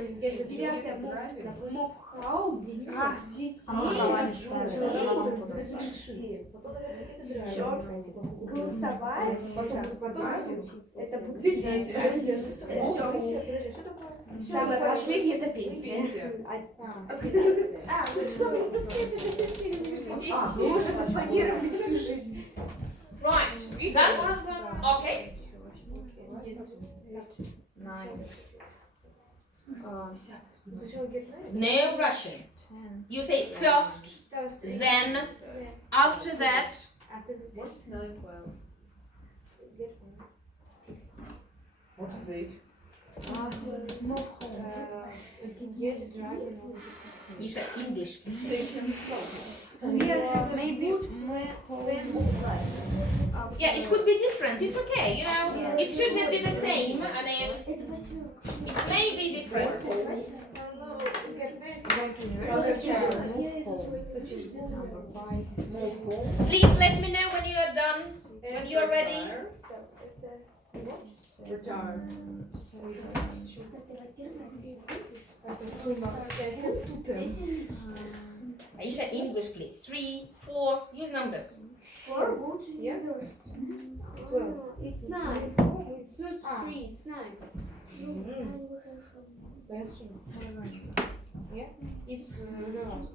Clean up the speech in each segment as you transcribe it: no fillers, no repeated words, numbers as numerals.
Девятое. Move home. Голосовать. Это будет дети. Самое последнее это пенсия. Мы запланировали всю жизнь. Right, you done? Okay. No rushing. You say first, then, after that. What's 9, 12? What is 8? Move home. Misha, English, please. Maybe Yeah, it could be different. It's okay, you know. It shouldn't be the same. I mean, it may be different. Please let me know when you are done, when you are ready. Retire. Aisha, English, please. 3, 4, use numbers. Or go to university. 12. It's 9. It's not 3, it's 9. Yeah? It's the last.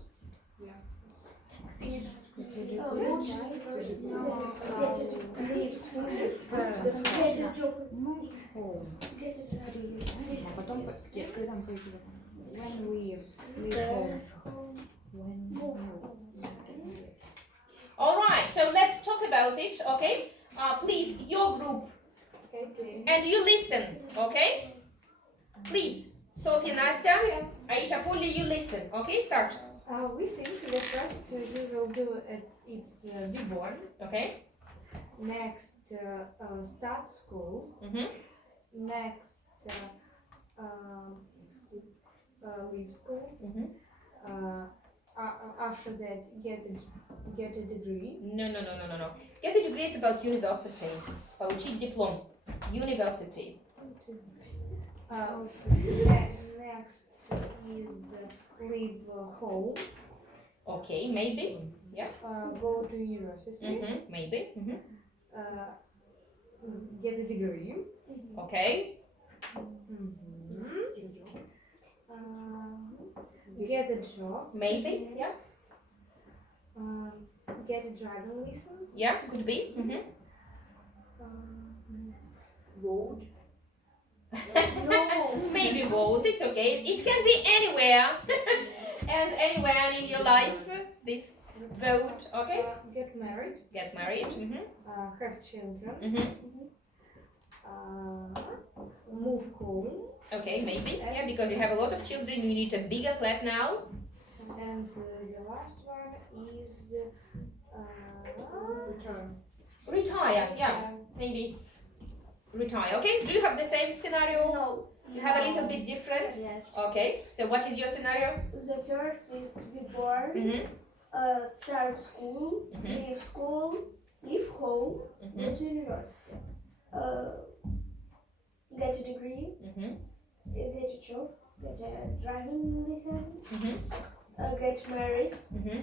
Alright, so let's talk about it, okay? Please, your group. And you listen, okay? Please, Sophie, Nastya, Aisha, Polly, you listen, okay? Start. We think the first we will do it's be born. Okay? Next, start school. Mm-hmm. Next, leave school. Mm-hmm. After that, get a degree. No. Get a degree, it's about university. Получить диплом. University. Next is leave home. Okay, maybe. Go to university. Mm-hmm. Maybe. Mm-hmm. Get a degree. Okay. Get a job. Maybe. Yeah. Get a driving license. Yeah, could be. Mm-hmm. Road. Maybe vote, it's okay. It can be anywhere. And anywhere in your life, this vote, okay? Get married. Get married. Mm-hmm. Have children. Mm-hmm. Move home. Okay, maybe. Yeah, because you have a lot of children, you need a bigger flat now. And the last one is Return. Retire, yeah. Maybe it's retire. Okay, do you have the same scenario? No. You have a little bit different? Yes. Okay, so what is your scenario? The first is be born, Mm-hmm. start school, Mhm. leave home, Mm-hmm. go to university, get a degree, Mm-hmm. get a job, get a driving license, Mm-hmm. get married, Mm-hmm.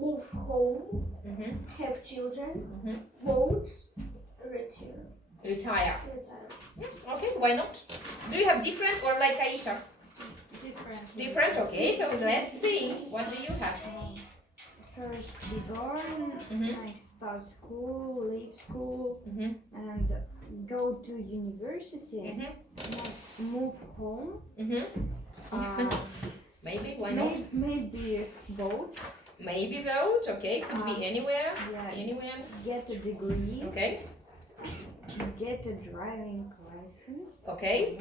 move home, Mm-hmm. have children, Mhm. vote, retire. Retire. Retire. Okay, why not? Do you have different or like Aisha? different. Different, okay, so let's see. What do you have? First be born. Mm-hmm. Next start school, leave school, Mm-hmm. and go to university. Mm-hmm. Next move home. Mm-hmm. Maybe, why not? Maybe vote. Maybe vote, okay, could be anywhere. Yeah. Anywhere. Get a degree. Okay, Get a driving license. okay.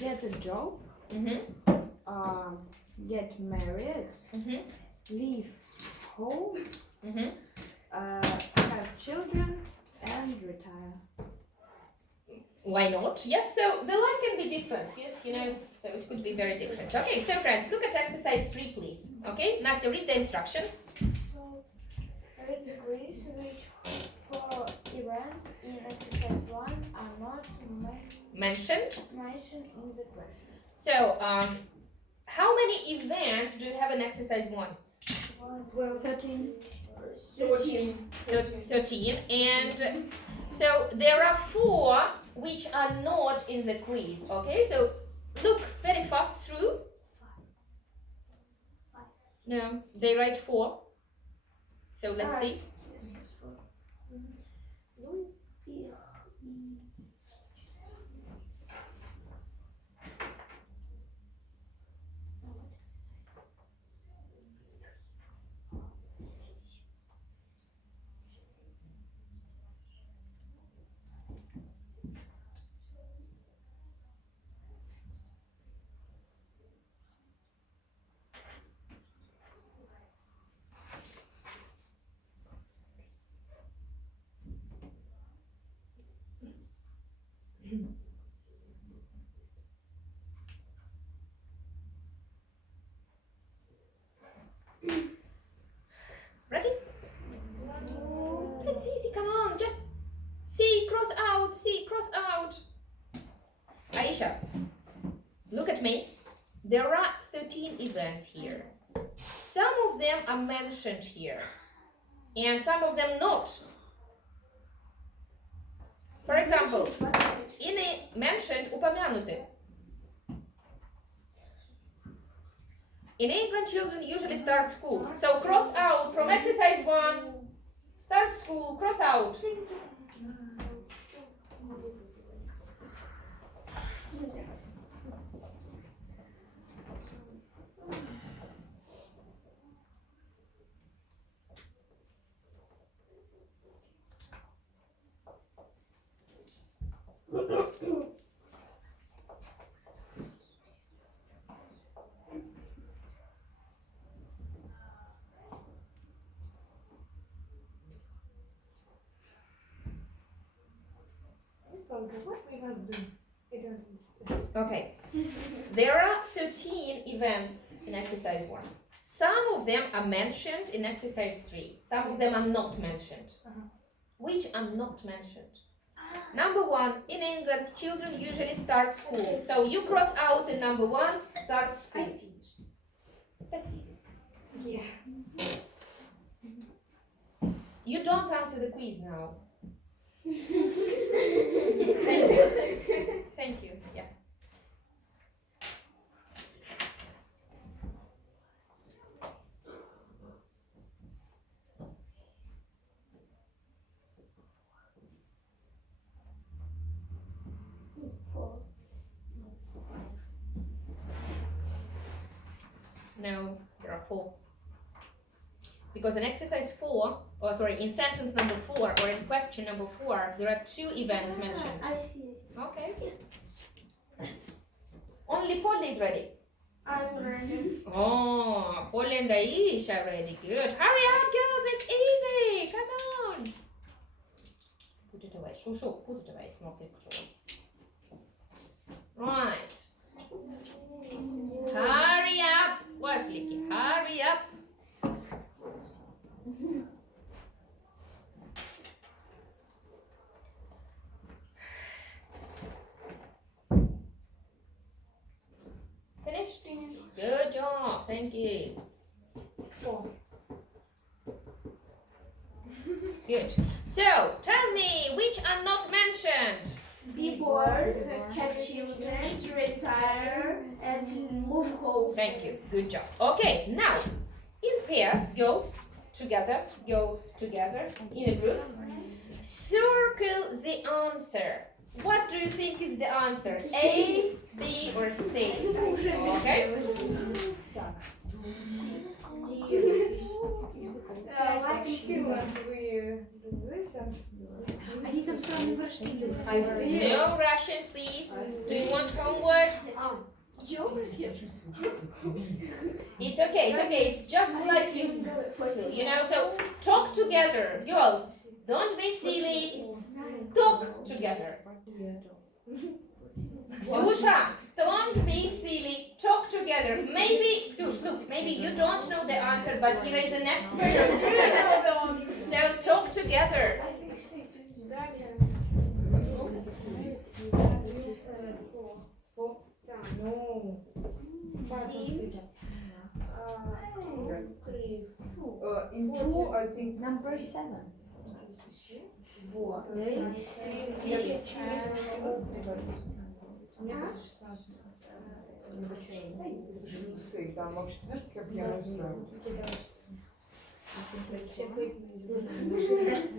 Get a job. Mm-hmm. Get married. Mm-hmm. Leave home. Mm-hmm. Have children and retire. Why not? Yes, so the life can be different, yes, you know, so it could be very different. Okay, so friends, look at exercise 3, please. Okay, Nastya, read the instructions. So, read degrees which for events in exercise 1 are not mentioned. Mentioned in the question. So, how many events do you have in exercise 1? 13. 13. And so there are 4 which are not in the quiz. Okay, so look very fast through. No, they write 4. So let's see. Ready? That's easy, come on, just C, cross out, C, cross out. Aisha, look at me. There are 13 events here. Some of them are mentioned here, and some of them not. For example, in a mentioned упомянуты. In England, children usually start school. So cross out from exercise 1. Start school, cross out. What we must do? I don't understand. Okay. There are 13 events in exercise 1. Some of them are mentioned in exercise 3. Some of them are not mentioned. Which are not mentioned? Number 1, in England, children usually start school. So you cross out in number 1, start school. That's easy. Yeah. You don't answer the quiz now. Thank you. Thank you. Yeah. No, there are 4. Because in exercise 4, or sorry, in sentence number 4 or in question number 4, there are 2 events mentioned. I see. Okay. Only Polly is ready. I'm ready. Oh, Polly and Aisha are ready. Good. Hurry up, girls. It's easy. Come on. Put it away. Shoo, put it away. It's not good for you. Right. Hurry up. Wesley, hurry up. Finished? Good job. Thank you. 4. Good. So, tell me which are not mentioned. Be bored, have children, retire, and move home. Thank you. Good job. Okay, now, in pairs, girls together, in a group. Circle the answer. What do you think is the answer? A, B, or C? Okay? Like in Finland, we do this and Они там сами вошли. I feel. No Russian, please. Do you want homework? It's okay, it's just like you know, so talk together, girls. Don't be silly. Talk together. Susha, don't be silly. Talk together. Maybe, Sush, look, maybe you don't know the answer, but Ira is an expert on this. So talk together. No. Six. Three. In two, I think. Number 7. Вот. Да, вообще, знаешь, как я пьяную знаю?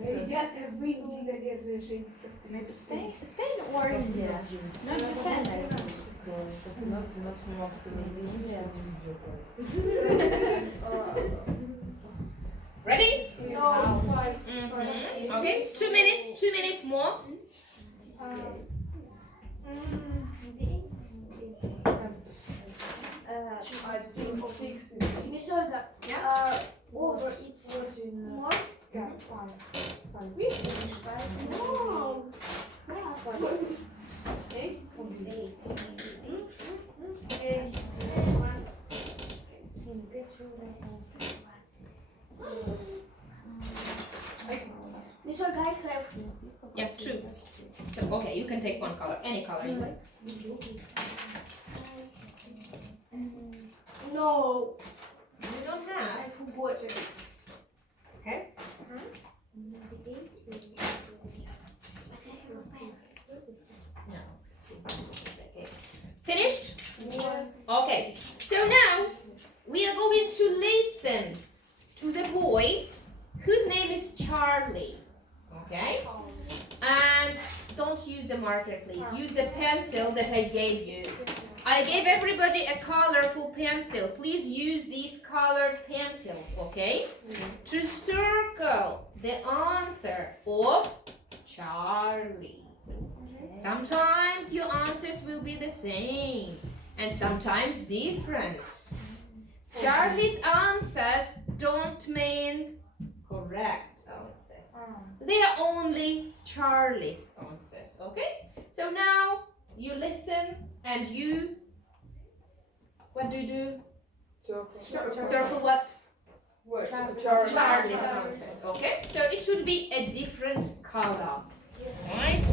Ребята в Индии, наверное, женятся в 30. Spain or India? Not Japan, I think. Ready? No, five. Mm-hmm. Okay, 2 minutes, 2 minutes more. I think 6 is Miss Olga, over it's more? Yeah, 5. No. Miss Olga, I have. Yeah, 2. So, okay, you can take one color, any color you like. No, You don't I have. forgot it. Okay. Finished? Yes. Okay. So now we are going to listen to the boy whose name is Charlie. Okay? And don't use the marker, please. Use the pencil that I gave you. I gave everybody a colorful pencil. Please use this colored pencil, okay? To circle the answer of Charlie. Sometimes your answers will be the same and sometimes different. Charlie's answers don't mean correct answers. They are only Charlie's answers, okay? So now you listen and you, what do? Circle what? Charlie's answers, okay? So it should be a different color, right?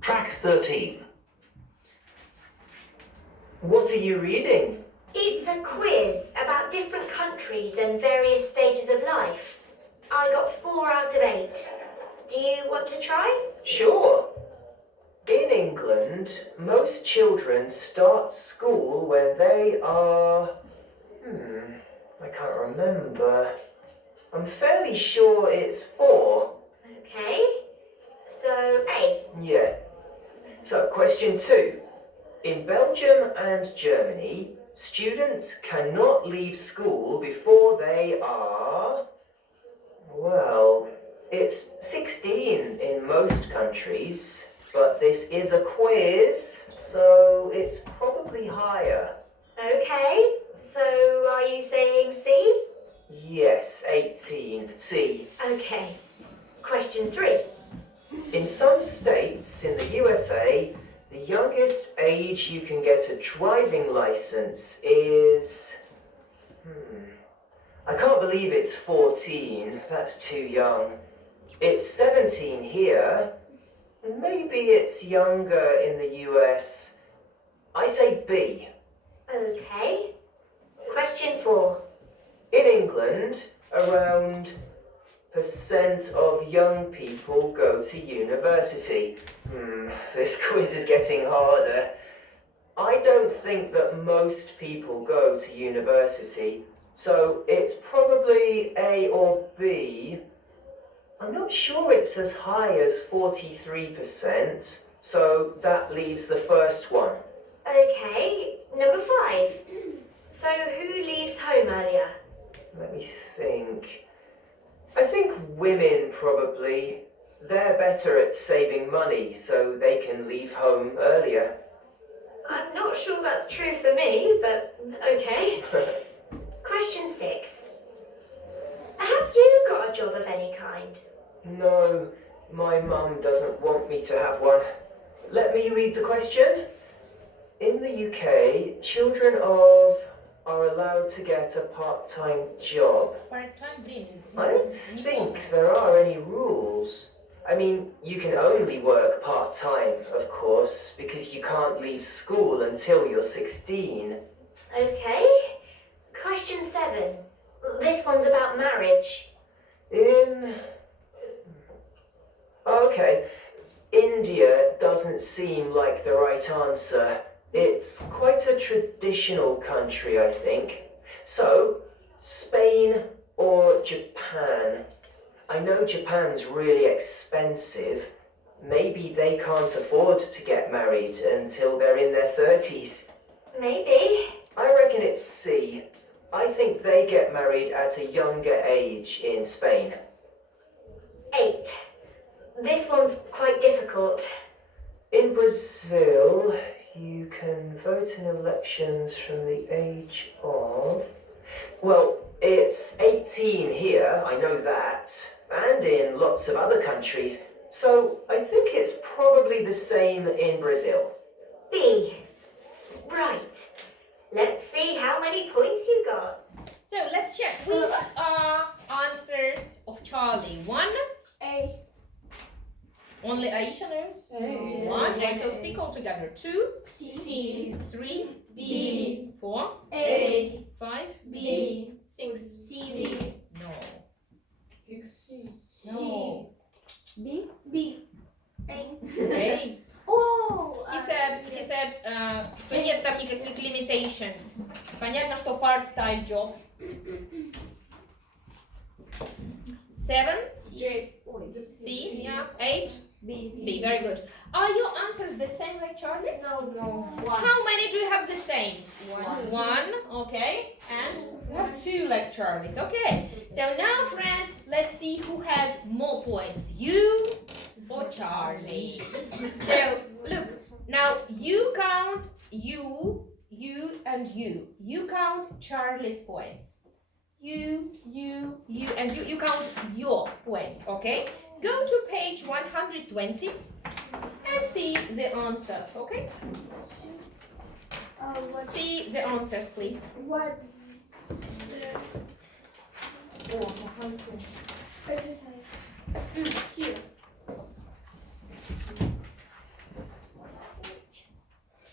Track 13. What are you reading? It's a quiz about different countries and various stages of life. I got 4 out of 8. Do you want to try? Sure. In England, most children start school when they are... I can't remember. I'm fairly sure it's 4. Okay. So, A. Yeah. So, question 2. In Belgium and Germany, students cannot leave school before they are... Well, it's 16 in most countries, but this is a quiz, so it's probably higher. Okay. So, are you saying C? Yes, 18. C. Okay. Question 3. In some states in the USA, the youngest age you can get a driving license is... I can't believe it's 14. That's too young. It's 17 here. Maybe it's younger in the US. I say B. Okay. Question 4. In England, around % of young people go to university. This quiz is getting harder. I don't think that most people go to university, so it's probably A or B. I'm not sure it's as high as 43%, so that leaves the first one. Okay. Number 5. So, who leaves home earlier? Let me think. I think women probably. They're better at saving money, so they can leave home earlier. I'm not sure that's true for me, but okay. Question 6. Have you got a job of any kind? No, my mum doesn't want me to have one. Let me read the question. In the UK, children of are allowed to get a part-time job? Part-time, блин, I don't не think помню. there are any rules. I mean, you can only work part-time, of course, because you can't leave school until you're 16. Okay. Question 7. This one's about marriage. Okay. India doesn't seem like the right answer. It's quite a traditional country, I think. So, Spain or Japan? I know Japan's really expensive. Maybe they can't afford to get married until they're in their 30s. Maybe. I reckon it's C. I think they get married at a younger age in Spain. 8. This one's quite difficult. In Brazil, you can vote in elections from the age of... Well, it's 18 here, I know that, and in lots of other countries, so I think it's probably the same in Brazil. B. Right. Let's see how many points you got. So let's check which are answers of Charlie. 1, A. only Aisha knows. A. 1, okay, so speak all together. 2, C. 3, B. 4, A. 5, B. 6. C. No. No. B? B. A. Okay. Oh! He said, что нет там никаких limitations. Понятно, что part-time job. 7, J. C, yeah. 8, B. B. Very good. Are your answers the same like Charlie's? No. How many do you have the same? 1. 1, okay. And you have 2 like Charlie's, okay. So now, friends, let's see who has more points, you or Charlie. So, look, now you count you, and you. You count Charlie's points. You, and you count your points, okay? Go to page 120 and see the answers, okay? See the answers, please. What's exercise? Here.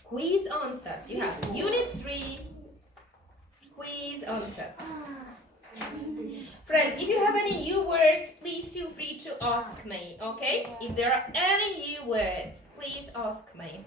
Quiz answers. You have unit 3, quiz answers. Friends, if you have any new words, please feel free to ask me, okay? If there are any new words, please ask me.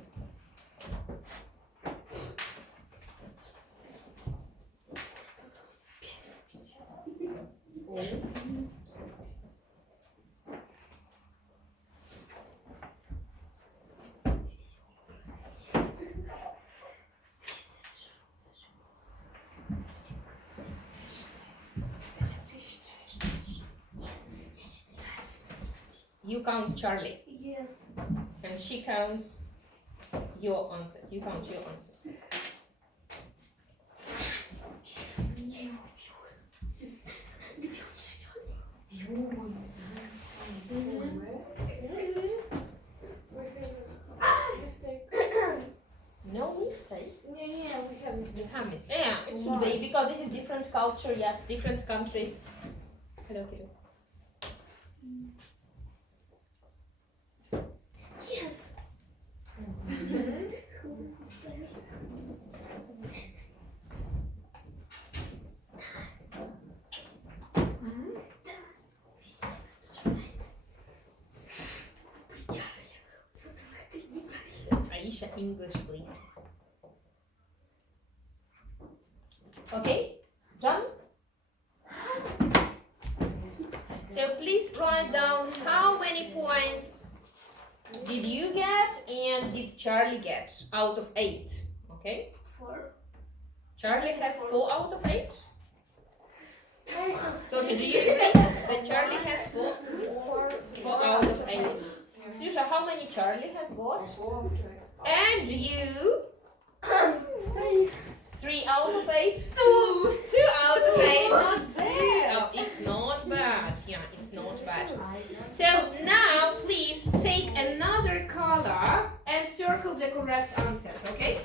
You count Charlie, Yes. and she counts your answers. You count your answers. No mistakes. Yeah, we have You have mistakes. Yeah, it should be because this is different culture. Yes, different countries. Hello, hello. Yes. Aisha, English, please. Okay, done? So please write down how many points did you get and did Charlie get out of 8? Okay? 4. Charlie has 4 out of 8. So do you agree that Charlie has 4 out of 8? Susha, how many Charlie has got? And you? 3 out of 8? 2 out of 8? 2. Oh, it's not bad. Yeah, it's not bad. So now please take another color and circle the correct answers, okay?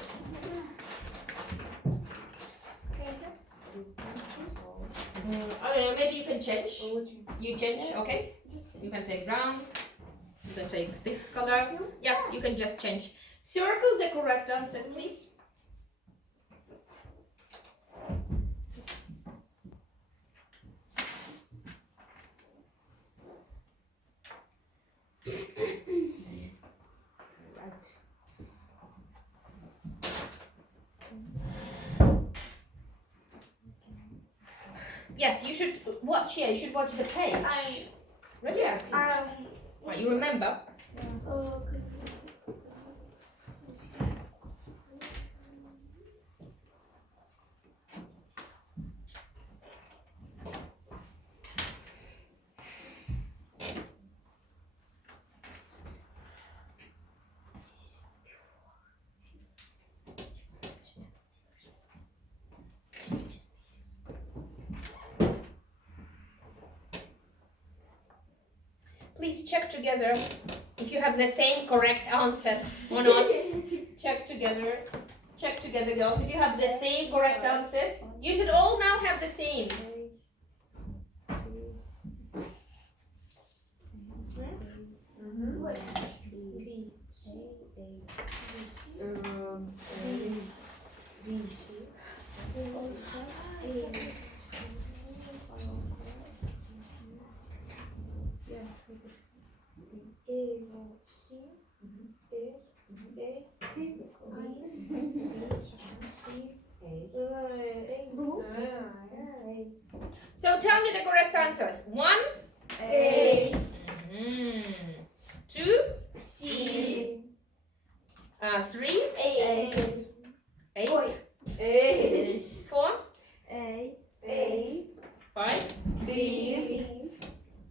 I don't know, maybe you can change. You change, okay? You can take brown. You can take this color. Yeah, you can just change. Circle the correct answers, please. Yes, you should watch. Yeah, you should watch the page. Ready? You remember? Please check together if you have the same correct answers or not. Check together. Check together, girls. If you have the same correct answers, you should all now have the same. So tell me the correct answers. 1, A. 2, C. 3, A. 8, A. 4, A. 5, B.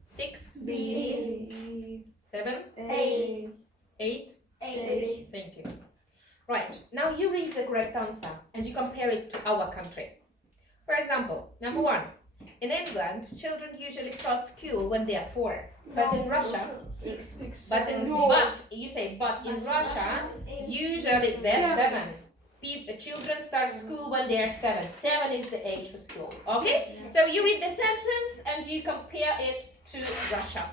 6, B. 7, A. 8. A. Thank you. Right, now you read the correct answer and you compare it to our country. For example, number 1. In England, children usually start school when they are 4. But in Russia, but in Russia, usually they're 7. Children start school when they are 7. 7 is the age for school. Okay? So you read the sentence and you compare it to Russia.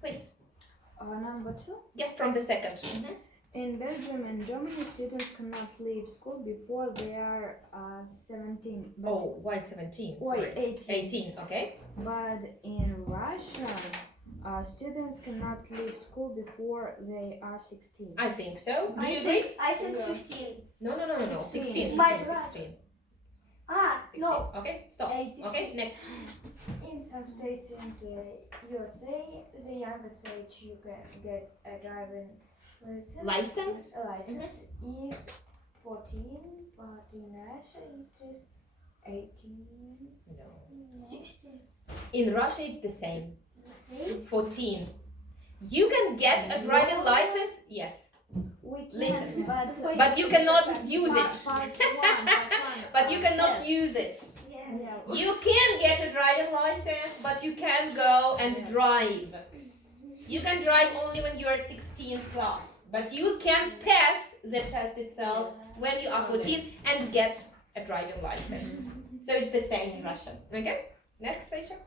Please. Number 2. Yes, from the second. Mhm. In Belgium and Germany, students cannot leave school before they are 17. But, Oh, why 17? wait, Sorry. 18. 18, okay. But in Russia, students cannot leave school before they are 16. I think so. Do I you think agree? I think 15. No. 16. 16. My 16. Ah, 16. no. Okay, stop. 16. Okay, next. In some states in the USA, the youngest age you can get a driving License? A license is 14, but in Russia it is 18. No. 16. In Russia, it's the same. The same? 14. You can get a driving license, yes, We can, Listen. but but you cannot use it. part one, But you cannot use it. Yes. Yeah. You can get a driving license, but you can't go and drive. You can drive only when you are 16 plus, but you can pass the test itself when you are 14 and get a driving license. So it's the same in Russian. Okay? Next station.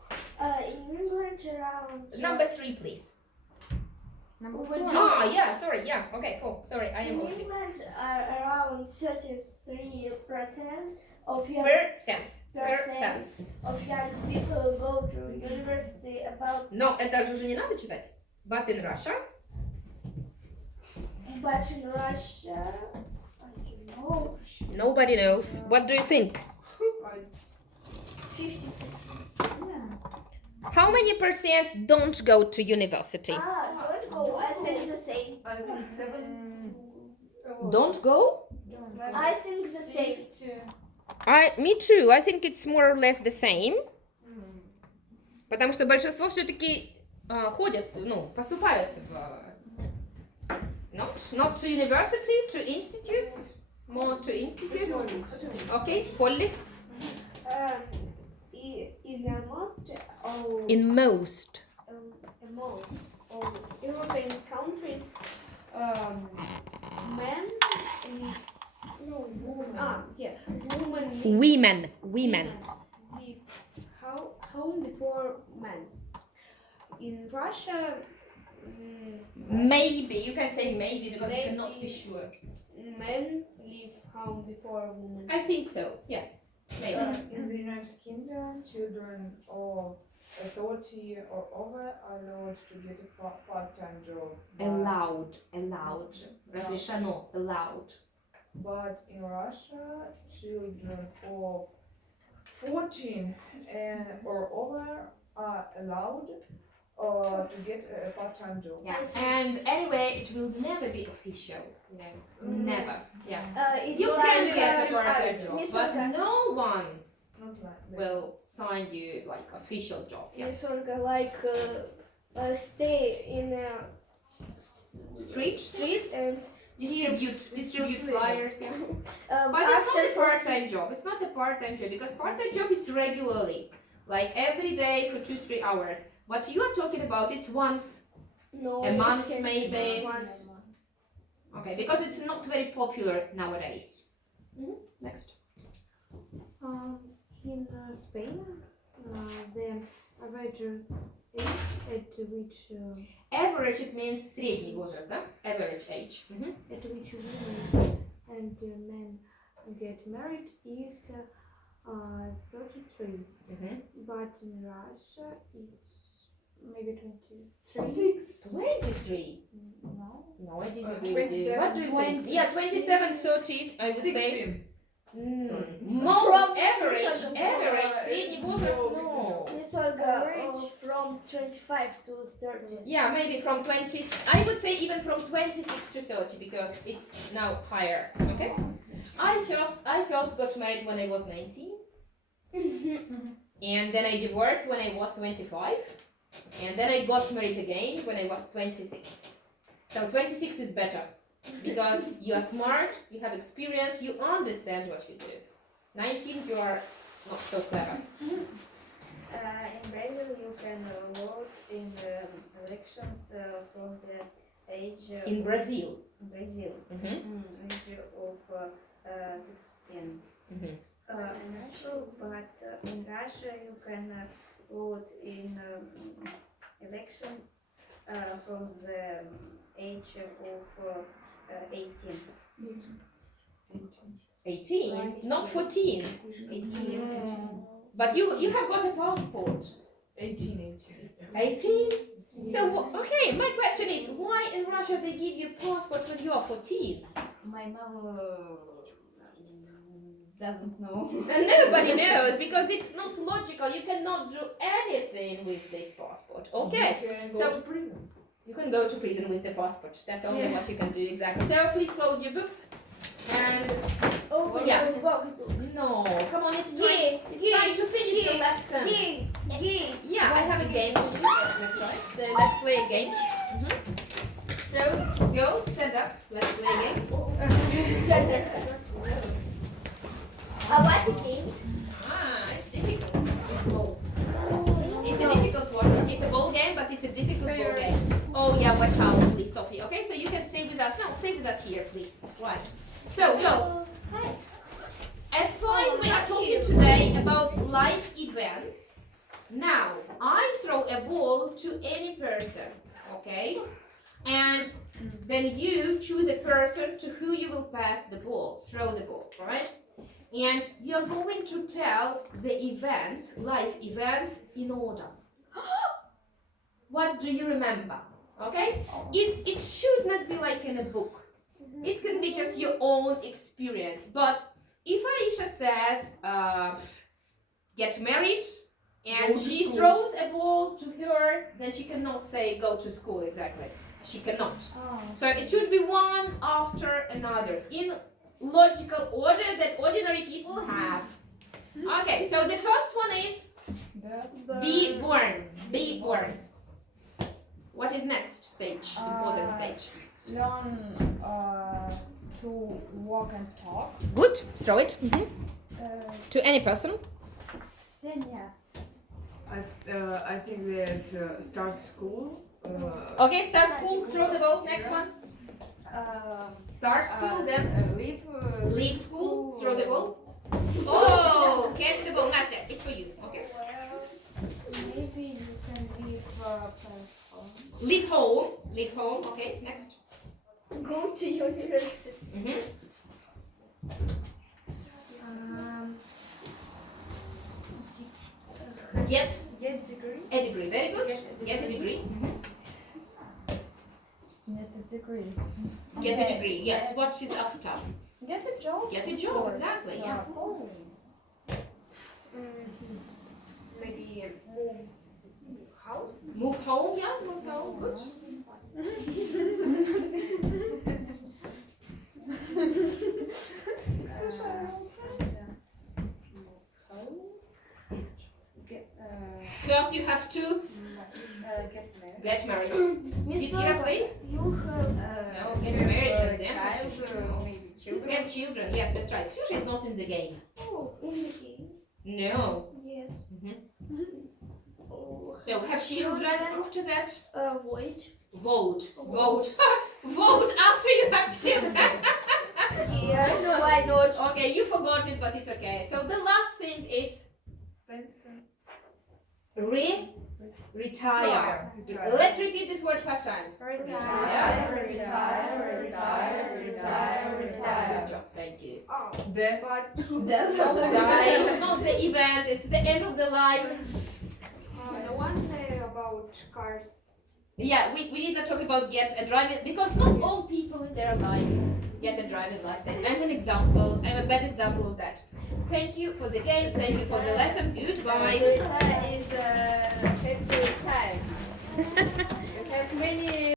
In England around Number 3, please. Number Would 4. Ah, yeah, sorry, yeah, okay, 4. Sorry, I am in mostly. England around 33% of young Percents. of young people go to university about. Но это же уже не надо читать. But in Russia, But in Russia, I don't know. nobody knows. What do you think? 50. How many percent don't go to university? Don't go. I think the same. Don't go? I think the same. Me too. I think it's more or less the same. Потому что большинство все-таки ходят, поступают в not to university, to institutes, more to institutes. Okay, Polly? In In most. most European countries, men live. No, women. Women live. Women. Live. How home before men. In Russia, Maybe, you can say maybe because you cannot be sure. men leave home before women. I think so, yeah. Maybe. In the United Kingdom, children of 30 or over are allowed to get a part-time job. Allowed. Разрешено, allowed. But in Russia, children of 14 or over are allowed to get a part-time job. Yeah. And anyway, it will never be official. You know, never. Yeah. It's You like, can get a uh, part-time job, Miss but Olga, no one Not like that. will sign you like official job. Yeah. Miss Olga, like stay in Street streets and distribute flyers. Yeah. But it's after not a part-time job. It's not a part-time job because part-time job it's regularly, like every day for 2-3 hours. What you are talking about, it's once. no, A month it can maybe. be once. Okay, because it's not very popular nowadays. Next. In Spain, the average age at which Average it means средний возраст, да? Average age. at which women and men get married is 33. But in Russia, it's maybe 23. 23. No. No, I disagree with you. 27, What do you think? Yeah, 27, 30, I would say. 16. Most From- average, from- средний возраст, no. Miss Olga, from 25 to 30. Yeah, maybe from 20, I would say even from 26 to 30 because it's now higher, okay? I first got married when I was 19 and then I divorced when I was 25 and then I got married again when I was 26. So 26 is better because you are smart, you have experience, you understand what you do. 19 you are not so clever. In Brazil, you can vote in elections from the age In Brazil. Brazil, age of 16. I'm not sure, but in Russia you can vote in elections from the age of 18. 18, not 14. 18. But you have got a passport. 18. 18? So, okay, my question is, why in Russia they give you passport when you are 14? My mom doesn't know. And nobody knows, because it's not logical. You cannot do anything with this passport, okay? You can So- go to prison. You can go to prison with the passport. That's only what you can do, exactly. So, please close your books. And, Open Yeah. your box books. no, come on, it's time. It's time to finish the lesson. Game. Yeah, I have a game for you. That's right. So let's play a game. So, girls, stand up. Let's play a game. What's the game? It's difficult. It's a difficult one. It's a ball game, but it's a difficult ball game. Oh yeah, watch out, please, Sophie. Okay, so you can stay with us. No, stay with us here, please. Right. So, girls. As far as we are talking today about life events, now I throw a ball to any person, okay? And then you choose a person to who you will pass the ball, throw the ball, right? And you're going to tell the events, life events, in order. What do you remember? Okay? It should not be like in a book. It can be just your own experience. But if Aisha says, get married, and she throws a ball to her, then she cannot say go to school exactly. She cannot. So it should be one after another in logical order that ordinary people have. Okay, so the first one is be born. Be born. What is next stage? Important stage. Learn to walk and talk. Good. Throw it to any person. Ksenia. I think that start school. Okay, start school. Throw the ball. Next one. Start school. Then leave school. Throw the ball. Oh, catch the ball, Nastya. It's for you. Okay. Leave home. Leave home. Okay, next. Go to university. Mhm. Get Get degree. a degree. Very good. Get a degree. Get a degree. Get a degree. Yes. What is after? Get a job. Get a job. Exactly. Yeah. Maybe move house. Move home. Yeah. Move home. Good. First, you have to Get married. get married. Miss Did Olga, Irakli? you have No, get married and then Child, maybe children. have children. Yes, that's right. Ksusha is not in the game. in the game. No. Yes. Oh. So have children after that. Wait. Vote. Vote. Vote after you have children. Yes. Why not? Okay, you forgot it, but it's okay. So the last thing is retire. Let's repeat this word 5 times. Retire, retire, retire, retire, retire. Good job. Thank you. Death. Die. It's not the event. It's the end of the life. No one say about cars. Yeah, we did not talk about get a driving because not all people in their life get a driving license. I'm an example. I'm a bad example of that. Thank you for the game. Thank you for the lesson. Goodbye. Is happy time. You have many